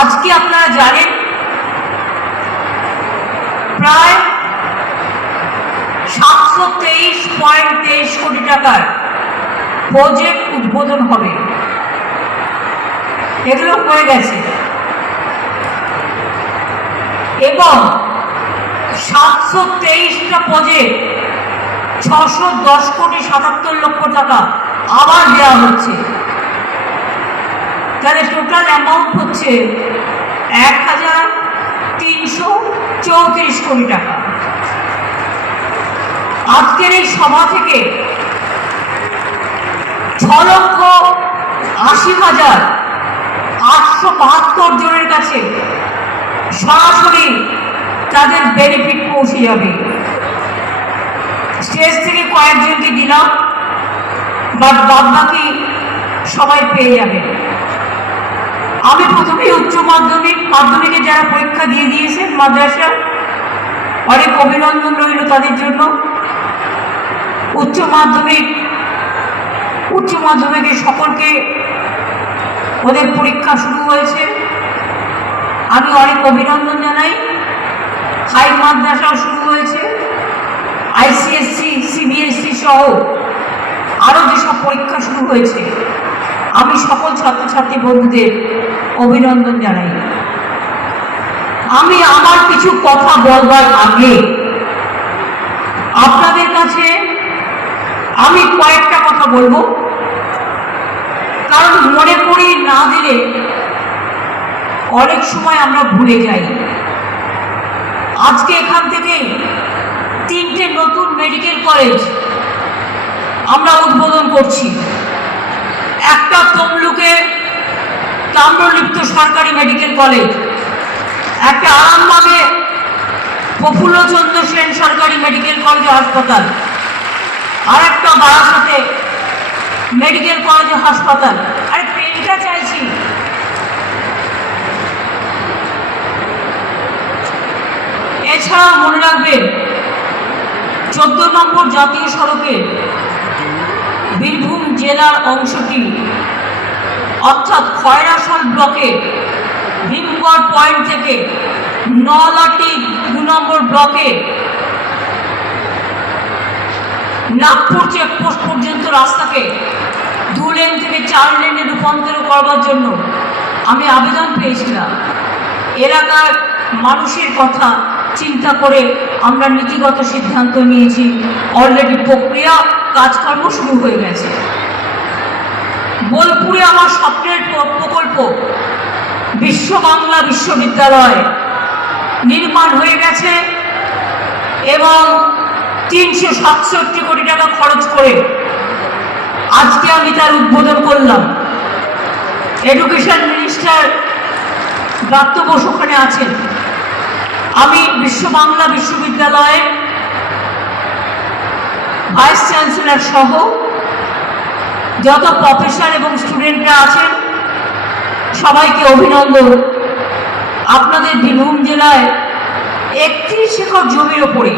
আজকে আপনারা জানেন, প্রায় সাতশো তেইশ পয়েন্ট তেইশ কোটি টাকার প্রজেক্ট উদ্বোধন হবে। এগুলো হয়ে গেছে। এবং সাতশো তেইশটা প্রজেক্ট ছশো দশ কোটি সাতাত্তর লক্ষ টাকা আবার দেওয়া হচ্ছে। তাহলে টোটাল অ্যামাউন্ট হচ্ছে এক হাজার তিনশো চৌত্রিশ কোটি টাকা। আজকের এই সভা থেকে ছ লক্ষ আশি হাজার আটশো বাহাত্তর জনের কাছে সরাসরি তাদের বেনিফিট পৌঁছে যাবে। স্টেজ থেকে কয়েকজনকে দিলাম বাট বাদ বাকি সবাই পেয়ে যাবে। আমি প্রথমে উচ্চ মাধ্যমিক, মাধ্যমিকে যারা পরীক্ষা দিয়ে দিয়েছেন মাদ্রাসা, অনেক অভিনন্দন রইল তাদের জন্য। উচ্চ মাধ্যমিক, উচ্চ মাধ্যমিকে সকলকে ওদের পরীক্ষা শুরু হয়েছে। আমি অনেক অভিনন্দন জানাই। হাই মাদ্রাসাও শুরু হয়েছে। আইসিএসসি, সিবিএসসি সহ আরও যেসব পরীক্ষা শুরু হয়েছে। আমি সকল ছাত্রছাত্রী বন্ধুদের অভিনন্দন জানাই। আমি আমার কিছু কথা বলবার আগে আপনাদের কাছে আমি কয়েকটা কথা বলব। কারণ মনে করি না দিলে অনেক সময় আমরা ভুলে যাই। আজকে এখান থেকে তিনটে নতুন মেডিকেল কলেজ আমরা উদ্বোধন করছি। তমলুকে তাম্রলিপ্ত সরকারি মেডিকেল কলেজ একটা আরামবাগে প্রফুল্লচন্দ্র সেন সরকারি মেডিকেল কলেজ হাসপাতাল। আর একটা বারাসাতে মেডিকেল কলেজ হাসপাতাল। আরে পেনটা চাইছি। এছাড়া মনে রাখবেন চোদ্দ নম্বর জাতীয় সড়কে বীরভূম জেলার অংশটি অর্থাৎ খয়রাসল ব্লকে, ভীমগড় পয়েন্ট থেকে নলাটি দু নম্বর ব্লকে, নাগপুর চেকপোস্ট পর্যন্ত রাস্তাকে দু লেন থেকে চার লেনে রূপান্তর করবার জন্য আমি আবেদন পেয়েছিলাম। এলাকার মানুষের কথা চিন্তা করে আমরা নীতিগত সিদ্ধান্ত নিয়েছি। অলরেডি প্রক্রিয়া, কাজকর্ম শুরু হয়ে গেছে। বোলপুরে আমার স্বপ্নের প্র- প্রকল্প। বিশ্ব বাংলা বিশ্ববিদ্যালয় নির্মাণ হয়ে গেছে এবং তিনশো সাতষট্টি কোটি টাকা খরচ করে আজকে আমি তার উদ্বোধন করলাম। এডুকেশন মিনিস্টার ব্রাত্য বসু ওখানে আছেন। আমি বিশ্ব বাংলা বিশ্ববিদ্যালয়ে ভাইস চ্যান্সেলর সহ যত প্রফেসর এবং স্টুডেন্টরা আছেন, সবাইকে অভিনন্দন। আপনাদের বীরভূম জেলায় একত্রিশ একর জমির ওপরে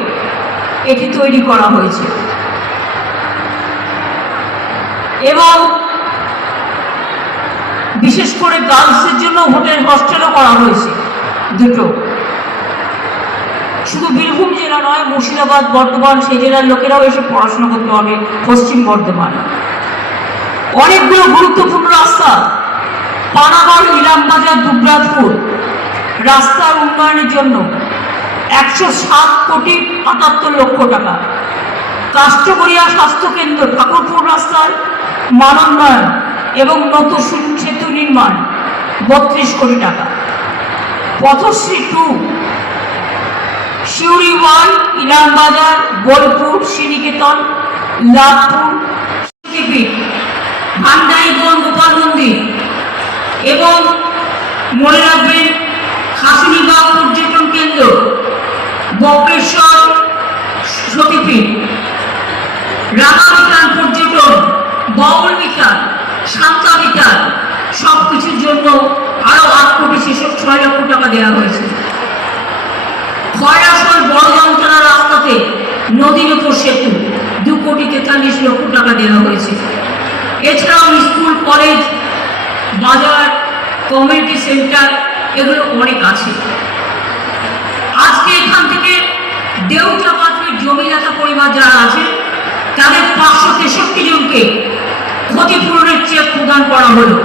এটি তৈরি করা হয়েছে। এবং বিশেষ করে গার্লসের জন্য হোটেল, হস্টেলও করা হয়েছে দুটো। শুধু বীরভূম জেলা নয়, মুর্শিদাবাদ, বর্ধমান, সেই জেলার লোকেরাও এসে পড়াশোনা করতে হবে পশ্চিম বর্ধমান। অনেকগুলো গুরুত্বপূর্ণ রাস্তা। পানাগড়, ইলামবাজার, দুবরাজপুর। রাস্তার উন্নয়নের জন্য একশো সাত কোটি আটাত্তর লক্ষ টাকা। কাষ্টগড়িয়া স্বাস্থ্যকেন্দ্র ঠাকুরপুর রাস্তার মানোন্নয়ন এবং নতুন সেতু নির্মাণ বত্রিশ কোটি টাকা। পথশ্রী টু শিউরি ওয়ান, ইলামবাজার, বোলপুর, শ্রীনিকেতন লাভপুর শিল্পী ভান্ডাইগঞ্জ গোপাল মন্দির এবং মনে রাখবেন খাসুনিগাঁও পর্যটন কেন্দ্র, বক্রেশ্বর সতীপীঠ রামাবিতান পর্যটন বাউল বিতান শান্তা বিতান সব কিছুর জন্য আরও আট কোটি ছেষট্টি, ছয় লক্ষ টাকা দেওয়া হয়েছে। খয়রাসল বড় যন্ত্রণা রাস্তাতে নদীর উপর সেতু, দু কোটি তেতাল্লিশ লক্ষ টাকা দেওয়া হয়েছে। এছাড়াও স্কুল, কলেজ, বাজার, কমিউনিটি সেন্টার এগুলো অনেক আছে। আজকে এখান থেকে দেউচা পাত্রের জমিদাতা পরিবার যারা আছে, তাদের পাঁচশো তেষট্টি জনকে ক্ষতিপূরণের চেক প্রদান করা হলো।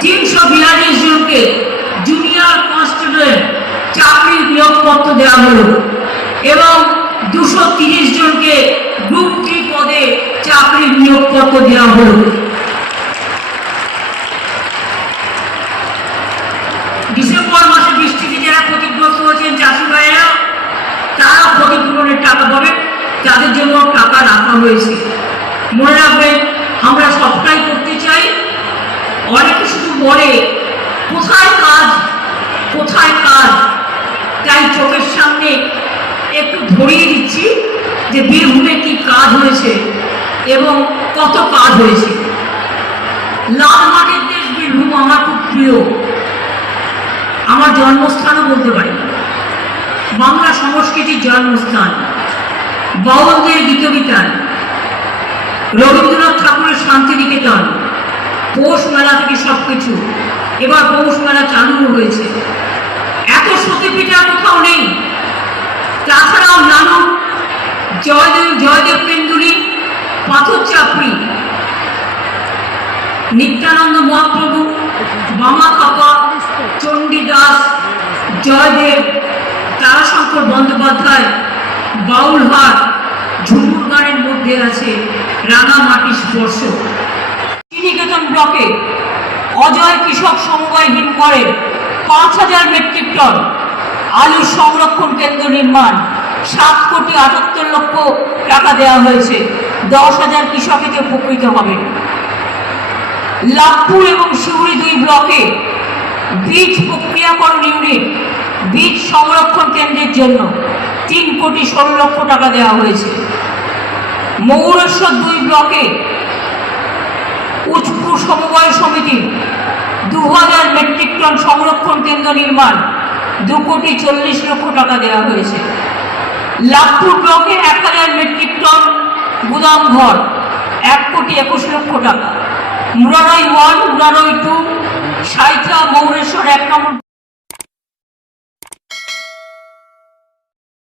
তিনশো বিয়াল্লিশ জনকে জুনিয়র কনস্টেবলের চাকরির নিয়োগপত্র দেওয়া হলো। এবং দুশো তিরিশ জনকে গ্রুপ পদে চাকরির নিয়োগপত্র দেওয়া হলো। ডিসেম্বর মাসে বৃষ্টিতে যারা ক্ষতিগ্রস্ত হয়েছেন চাষি ভাইয়েরা। তারা ক্ষতিপূরণের টাকা পাবে তাদের জন্য টাকা রাখা হয়েছে। মনে রাখবেন, আমরা সবটাই করতে চাই। অনেকে শুধু বলে কোথায় কাজ? কোথায় কাজ? তাই চোখের সামনে একটু ধরিয়ে দিচ্ছি যে বীরভূমে কি কাজ হয়েছে। এবং কত কাজ হয়েছে। লাল দেশ বীরভূম আমার খুব প্রিয়। আমার জন্মস্থানও বলতে পারি। বাংলা সংস্কৃতির জন্মস্থান। বাউলদের গীতবিতান। রবীন্দ্রনাথ ঠাকুরের শান্তিনিকেতন। পৌষ মেলা থেকে সব কিছু এবার পৌষ মেলা চালু হয়েছে। এত সতীপীঠ কোথাও নেই। তাছাড়াও নানু জয়দেব জয়দেব পেন্দুরি পাথর চাপড়ি নিত্যানন্দ মহাপ্রভু, মামা কাপা চণ্ডীদাস, জয়দেব, তারাশঙ্কর বন্দ্যোপাধ্যায়, বাউলহাট ঝুমুর গানের মধ্যে আছে রাঙামাটি স্পর্শ। নিকেতন ব্লকে অজয় কৃষক সমবায় হিম করে পাঁচ হাজার মেট্রিক টন আলু সংরক্ষণ কেন্দ্র নির্মাণ, সাত কোটি আটাত্তর লক্ষ টাকা দেওয়া হয়েছে। দশ হাজার কৃষক এতে উপকৃত হবে। লাভপুর এবং শিউড়ি দুই ব্লকে বীজ প্রক্রিয়াকরণ ইউনিট, বীজ সংরক্ষণ কেন্দ্রের জন্য তিন কোটি ষোলো লক্ষ টাকা দেওয়া হয়েছে। মৌরেশ্বর দুই ব্লকে উচপুর সমবায় সমিতি দু হাজার মেট্রিক টন সংরক্ষণ কেন্দ্র নির্মাণ দু কোটি চল্লিশ লক্ষ টাকা দেওয়া হয়েছে। লাভপুর ব্লকে এক হাজার মেট্রিক টন গুদাম ঘর, এক কোটি একুশ লক্ষ টাকা। মুরারই ওয়ান, মুরারই টু সাইথা মৌরেশ্বর, এক নম্বর